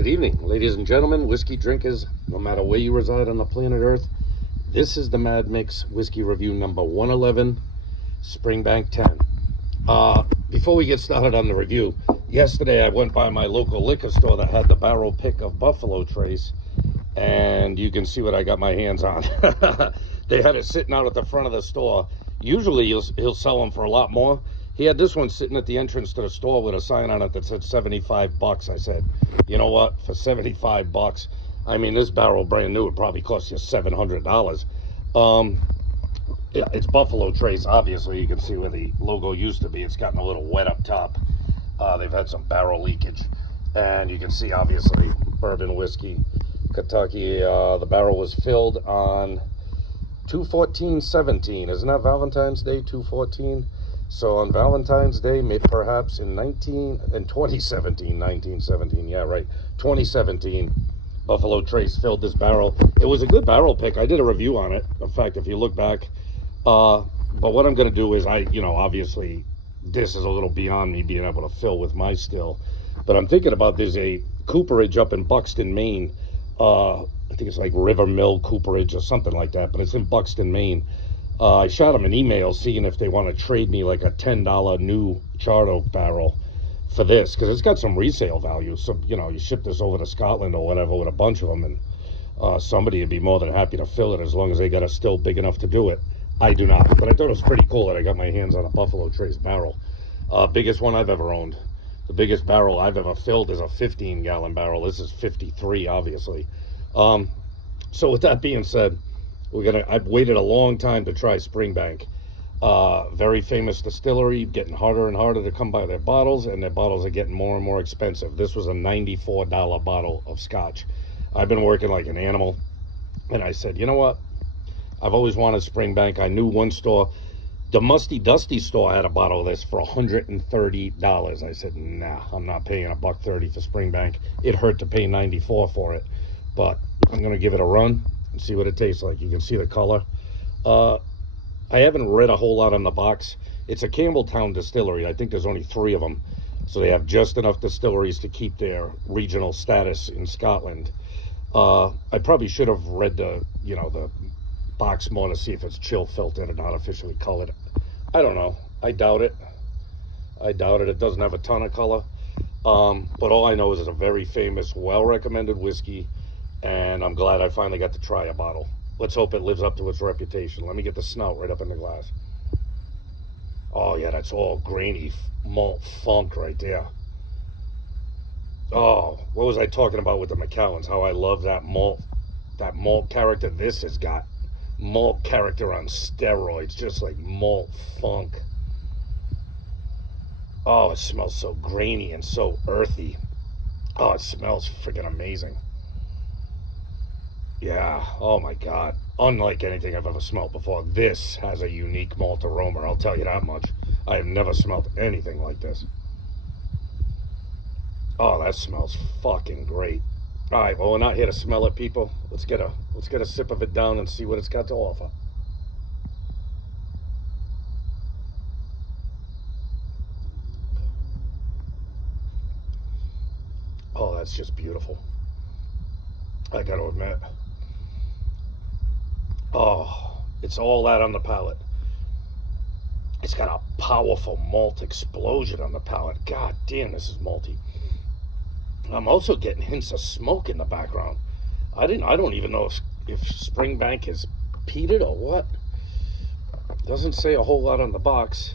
Good evening, ladies and gentlemen, whiskey drinkers, no matter where you reside on the planet Earth. This is the Mad Mix Whiskey Review number 111, Springbank 10. Before we get started on the review, yesterday I went by my local liquor store that had the barrel pick of Buffalo Trace, and you can see what I got my hands on. They had it sitting out at the front of the store. Usually he'll sell them for a lot more. He had this one sitting at the entrance to the store with a sign on it that said 75 bucks. I said, you know what, for 75 bucks, I mean, this barrel brand new would probably cost you $700. It's Buffalo Trace, obviously. You can see where the logo used to be. It's gotten a little wet up top. They've had some barrel leakage. And you can see, obviously, bourbon whiskey, Kentucky. The barrel was filled on 2/14/17. Isn't that Valentine's Day, 2/14? So on Valentine's Day, maybe perhaps in 1917, yeah, right, 2017, Buffalo Trace filled this barrel. It was a good barrel pick. I did a review on it. In fact, if you look back, but what I'm going to do is obviously, this is a little beyond me being able to fill with my still, but I'm thinking about there's a cooperage up in Buxton, Maine. I think it's like River Mill Cooperage or something like that, but it's in Buxton, Maine. I shot them an email seeing if they want to trade me like a $10 new charred oak barrel for this, because it's got some resale value. So, you ship this over to Scotland or whatever with a bunch of them, and somebody would be more than happy to fill it as long as they got a still big enough to do it. I do not, but I thought it was pretty cool that I got my hands on a Buffalo Trace barrel. Biggest one I've ever owned. The biggest barrel I've ever filled is a 15-gallon barrel. This is 53, obviously. So with that being said, I've waited a long time to try Springbank. Very famous distillery, getting harder and harder to come by their bottles, and their bottles are getting more and more expensive. This was a $94 bottle of scotch. I've been working like an animal, and I said, you know what? I've always wanted Springbank. I knew one store, the Musty Dusty store, had a bottle of this for $130. I said, nah, I'm not paying $130 for Springbank. It hurt to pay $94 for it, but I'm gonna give it a run and see what it tastes like. You can see the color. I haven't read a whole lot on the box. It's a Campbelltown distillery. I think there's only 3 of them, so they have just enough distilleries to keep their regional status in Scotland. I probably should have read the box more to see if it's chill filtered or not officially colored. I don't know. I doubt it. It doesn't have a ton of color, but all I know is it's a very famous, well-recommended whiskey, and I'm glad I finally got to try a bottle. Let's hope it lives up to its reputation. Let me get the snout right up in the glass. Oh yeah, that's all grainy malt funk right there. Oh, what was I talking about with the Macallans? How I love that malt character. This has got malt character on steroids, just like malt funk. Oh, it smells so grainy and so earthy. Oh, it smells freaking amazing. Yeah, oh my God. Unlike anything I've ever smelled before. This has a unique malt aroma, I'll tell you that much. I have never smelled anything like this. Oh, that smells fucking great. All right, well, we're not here to smell it, people. Let's get a sip of it down and see what it's got to offer. Oh, that's just beautiful. I gotta admit. Oh, it's all that on the palate. It's got a powerful malt explosion on the palate. God damn, this is malty. I'm also getting hints of smoke in the background. I don't even know if Springbank is peated or what. Doesn't say a whole lot on the box.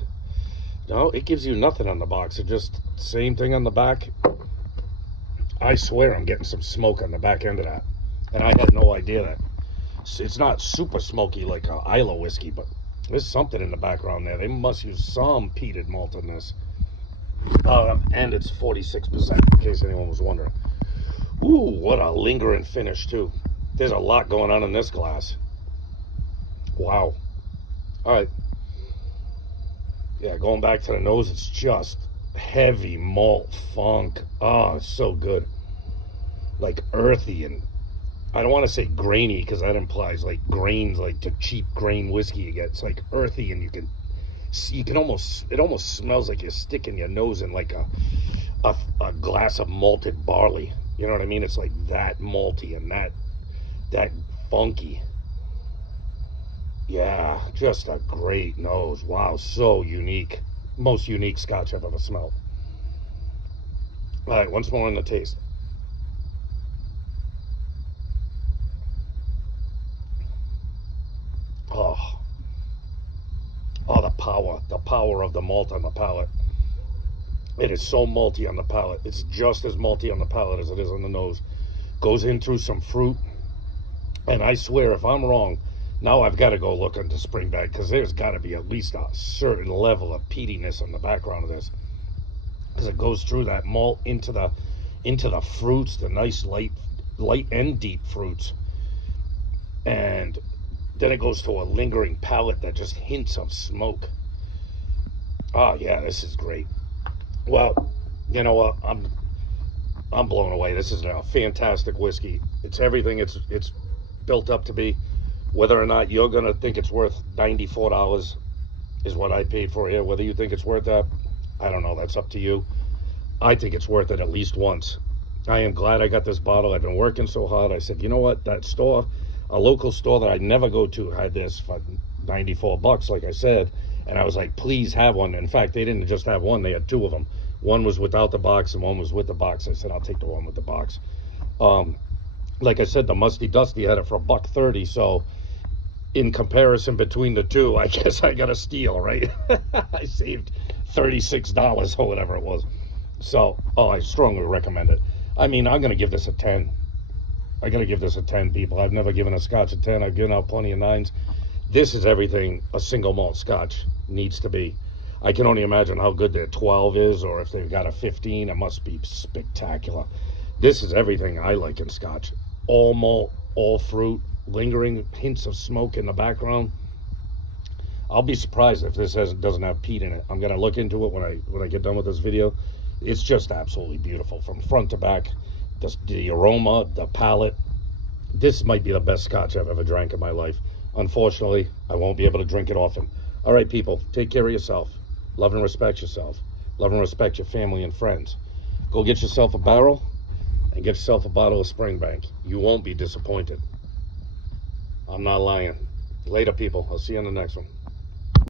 No, it gives you nothing on the box. It just same thing on the back. I swear I'm getting some smoke on the back end of that, and I had no idea that. It's not super smoky like a Isla whiskey, but there's something in the background there. They must use some peated malt in this. And it's 46%, in case anyone was wondering. Ooh, what a lingering finish, too. There's a lot going on in this glass. Wow. All right. Yeah, going back to the nose, it's just heavy malt funk. Oh, it's so good. Like earthy, and I don't want to say grainy because that implies like grains, like the cheap grain whiskey you get. It's like earthy, and it almost smells like you're sticking your nose in like a glass of malted barley. You know what I mean? It's like that malty and that funky. Yeah, just a great nose. Wow, so unique. Most unique scotch I've ever smelled. All right, once more on the taste. Oh, oh, the power of the malt on the palate. It is so malty on the palate. It's just as malty on the palate as it is on the nose. Goes in through some fruit. And I swear, if I'm wrong, now I've got to go look into Springbank, because there's got to be at least a certain level of peatiness in the background of this, because it goes through that malt into the fruits, the nice light and deep fruits, and then it goes to a lingering palate that just hints of smoke. Oh yeah, this is great. Well, you know what? I'm blown away. This is a fantastic whiskey. It's everything it's built up to be. Whether or not you're gonna think it's worth $94 is what I paid for here. Whether you think it's worth that, I don't know. That's up to you. I think it's worth it at least once. I am glad I got this bottle. I've been working so hard. I said, you know what? That store, a local store that I never go to, had this for $94, like I said. And I was like, please have one. In fact, they didn't just have one. They had two of them. One was without the box and one was with the box. I said, I'll take the one with the box. Like I said, the Musty Dusty had it for $1.30. So in comparison between the two, I guess I got a steal, right? I saved $36 or whatever it was. So, I strongly recommend it. I mean, I'm going to give this a 10. I got to give this a 10, people. I've never given a scotch a 10. I've given out plenty of 9s. This is everything a single malt scotch needs to be. I can only imagine how good their 12 is, or if they've got a 15, it must be spectacular. This is everything I like in scotch. All malt, all fruit, lingering hints of smoke in the background. I'll be surprised if this doesn't have peat in it. I'm going to look into it when I get done with this video. It's just absolutely beautiful from front to back. The aroma, the palate. This might be the best scotch I've ever drank in my life. Unfortunately, I won't be able to drink it often. All right, people, take care of yourself. Love and respect yourself. Love and respect your family and friends. Go get yourself a barrel and get yourself a bottle of Springbank. You won't be disappointed. I'm not lying. Later, people. I'll see you on the next one.